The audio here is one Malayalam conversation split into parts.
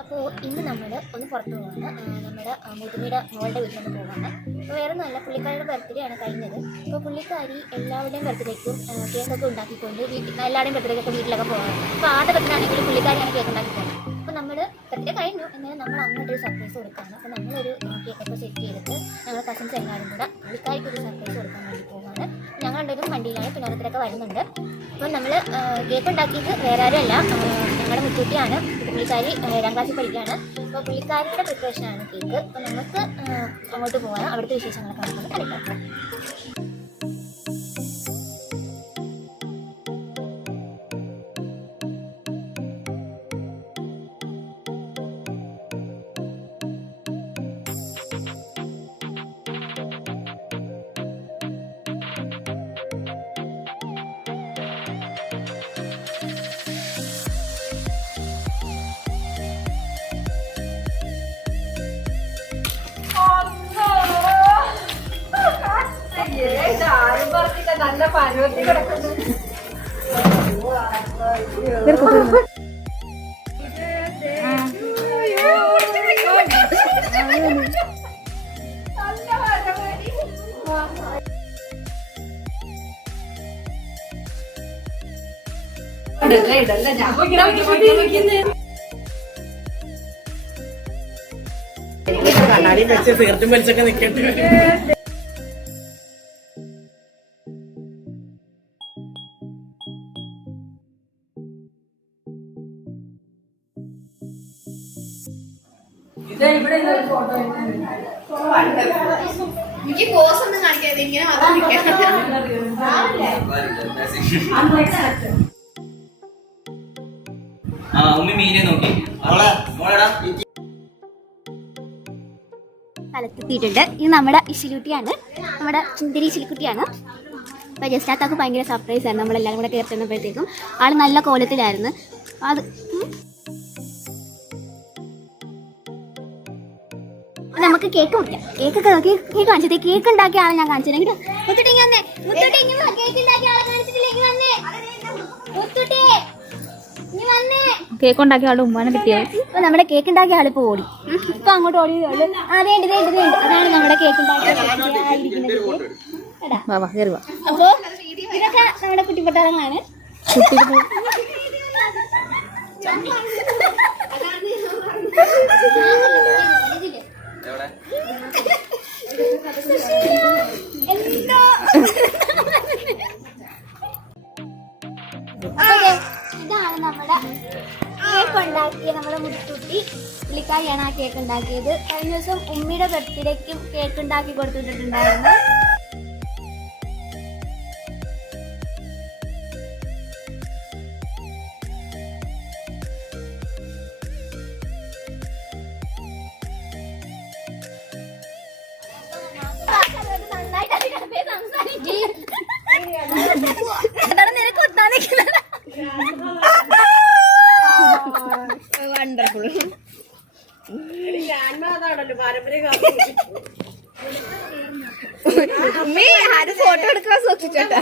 അപ്പോൾ ഇന്ന് നമ്മൾ ഒന്ന് പുറത്തു പോവാണ്. നമ്മുടെ മുതുമിയുടെ മോളുടെ വീട്ടിലൊന്ന് പോവാണ്. അപ്പോൾ വേറെ നല്ല പുള്ളിക്കാരുടെ ബർത്ത്ഡേ ആണ് കഴിഞ്ഞത്. അപ്പോൾ പുള്ളിക്കാരി എല്ലാവരുടെയും ബർത്ത്ഡേക്കും കേക്കൊക്കെ ഉണ്ടാക്കിക്കൊണ്ട് എല്ലാവരുടെയും ബർത്ത്ഡേക്കൊക്കെ വീട്ടിലൊക്കെ പോകാറ്. അപ്പോൾ ആദ്യ ബർത്ത്ഡേ ആണെങ്കിലും പുള്ളിക്കാരിയാണ് കേക്ക് ഉണ്ടാക്കി പോകുന്നത്. അപ്പോൾ നമ്മൾ ബർത്ത്ഡേ കഴിഞ്ഞു, എന്നാലും നമ്മൾ അങ്ങോട്ടൊരു സർപ്രൈസ് കൊടുക്കുകയാണ്. അപ്പോൾ നമ്മളൊരു കേക്കൊക്കെ സെറ്റ് ചെയ്തിട്ട് ഞങ്ങൾ കസിൻസ് എല്ലാവരും കൂടെ പുള്ളിക്കാരിക്കൊരു സർപ്രൈസ് കൊടുക്കാൻ വേണ്ടി പോവാണ്. ഞങ്ങളുണ്ടെങ്കിലും വണ്ടിയിലാണ്, പിന്നെ ഓരോരുത്തരൊക്കെ വരുന്നുണ്ട്. അപ്പം നമ്മൾ കേക്ക് ഉണ്ടാക്കിയിട്ട് വേറെ ആരുമല്ല, ഞങ്ങളുടെ മുത്തൂട്ടിയാണ്. പുള്ളിക്കാരി 7ാം ക്ലാസ്സിൽ പഠിക്കുകയാണ്. അപ്പോൾ പുള്ളിക്കാരിയുടെ പ്രിപ്പറേഷനാണ് കേക്ക്. അപ്പോൾ നമുക്ക് അങ്ങോട്ട് പോകാം, അവിടുത്തെ വിശേഷങ്ങളൊക്കെ നമുക്ക് കളിക്കാം. നല്ല പരുവത്തി കിടക്കുന്നു. ഇടല്ല ഞാൻ കണ്ണാടി വെച്ച് തീർത്തും വലിച്ചൊക്കെ നിൽക്കട്ടെ. എനിക്ക് പോസ് ഒന്നും കാണിക്കാതെ ഇങ്ങനെ സ്ഥലത്തെത്തിയിട്ടുണ്ട്. ഇത് നമ്മുടെ ഇശിലുട്ടിയാണ്, നമ്മുടെ ചുന്ദരി ഇശിലുക്കുട്ടിയാണ്. അപ്പോൾ ജസ്റ്റ് ആത്താക്ക് ഭയങ്കര സർപ്രൈസ് ആയിരുന്നു. നമ്മളെല്ലാവരും കൂടെ കയറി ചെന്നപ്പോഴത്തേക്കും ആൾ നല്ല കോലത്തിലായിരുന്നു. അത് നമുക്ക് കേക്ക് മുറിക്കാം. കേക്ക് കാണിച്ചത് കേക്ക് ഉണ്ടാക്കിയ ആളെ ഞാൻ കാണിച്ചത്. കേക്ക് ഉണ്ടാക്കിയ ആളുടെ ഉമ്മാനെ കിട്ടിയത്. അപ്പൊ നമ്മുടെ കേക്ക് ഉണ്ടാക്കിയ ആളിപ്പോ ഓടി, ഇപ്പൊ അങ്ങോട്ട് ഓടി. അതേണ്ട് അതാണ് നമ്മുടെ കേക്ക് ഉണ്ടാക്കിയ. അപ്പൊ ഇതൊക്കെ നമ്മുടെ കുട്ടിപ്പട്ടാളങ്ങളാണ്. ഇതാണ് നമ്മുടെ കേക്ക് ഉണ്ടാക്കിയ നമ്മുടെ മുത്തൂട്ടി. പുള്ളിക്കാരിയാണ് ആ കേക്ക് ഉണ്ടാക്കിയത്. കഴിഞ്ഞ ദിവസം ഉമ്മിയുടെ ബർത്ത്ഡേക്കും കേക്ക് ഉണ്ടാക്കി കൊടുത്തിട്ടുണ്ടായിരുന്നു. വണ്ടർഫുൾ. ഫോട്ടോ എടുക്കാൻ സൂക്ഷിച്ചോട്ടാ.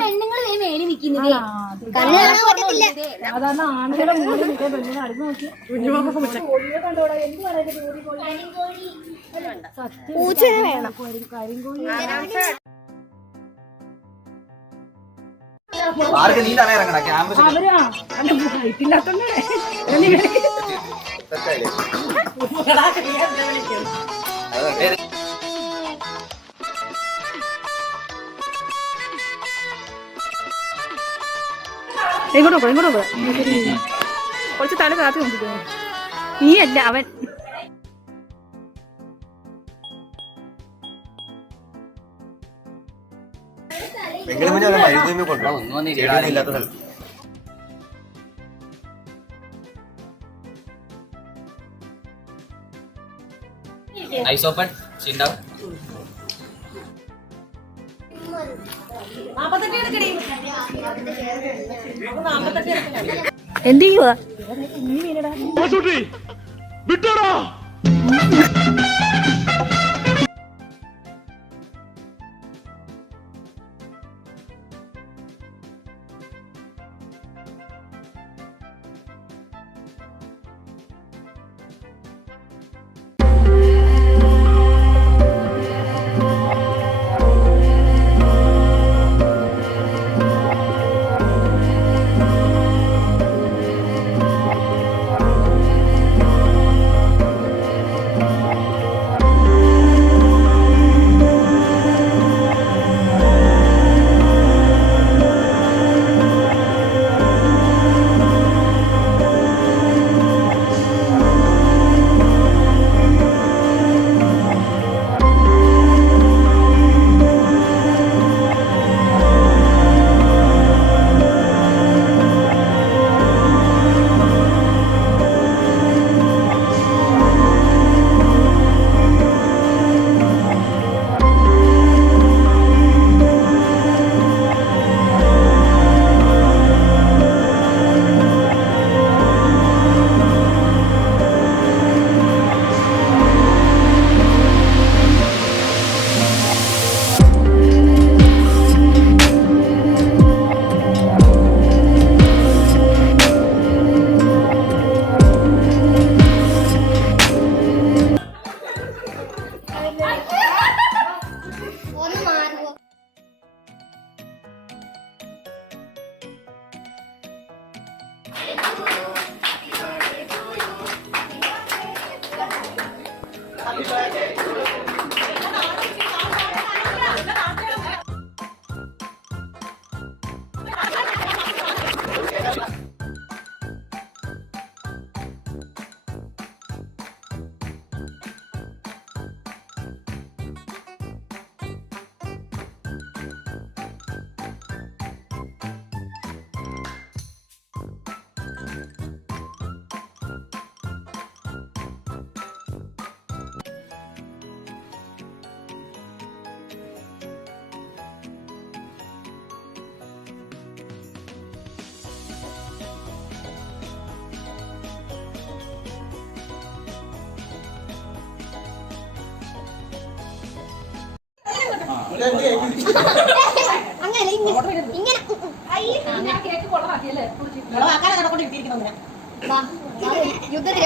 പെണ്ണുങ്ങൾ മേലെ നിൽക്കുന്നത് പൂച്ചനെ വേണം. ഇങ്ങോട്ടോ കുറച്ച് തല കാത്തി നോക്കിക്കോ. നീ അല്ല അവൻ. Eyes open, chin down. എന്ത് ചെയ്യുവാ? അങ്ങനെ ഇങ്ങനെ യുദ്ധത്തിൽ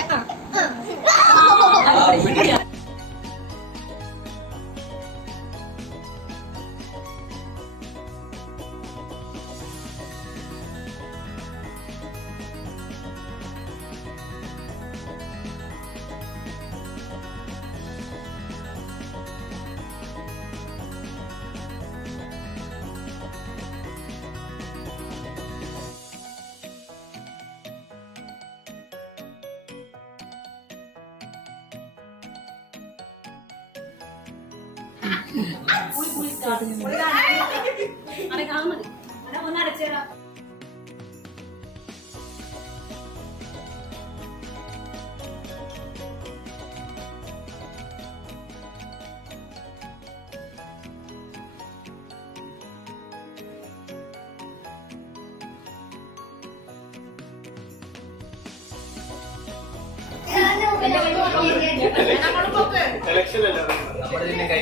നമ്മുടെ ഇതിന്റെ കൈ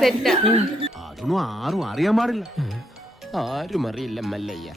സെറ്റാ. അതൊന്നും ആരും അറിയാൻ പാടില്ല. ആരും അറിയില്ല മല്ലയ്യ.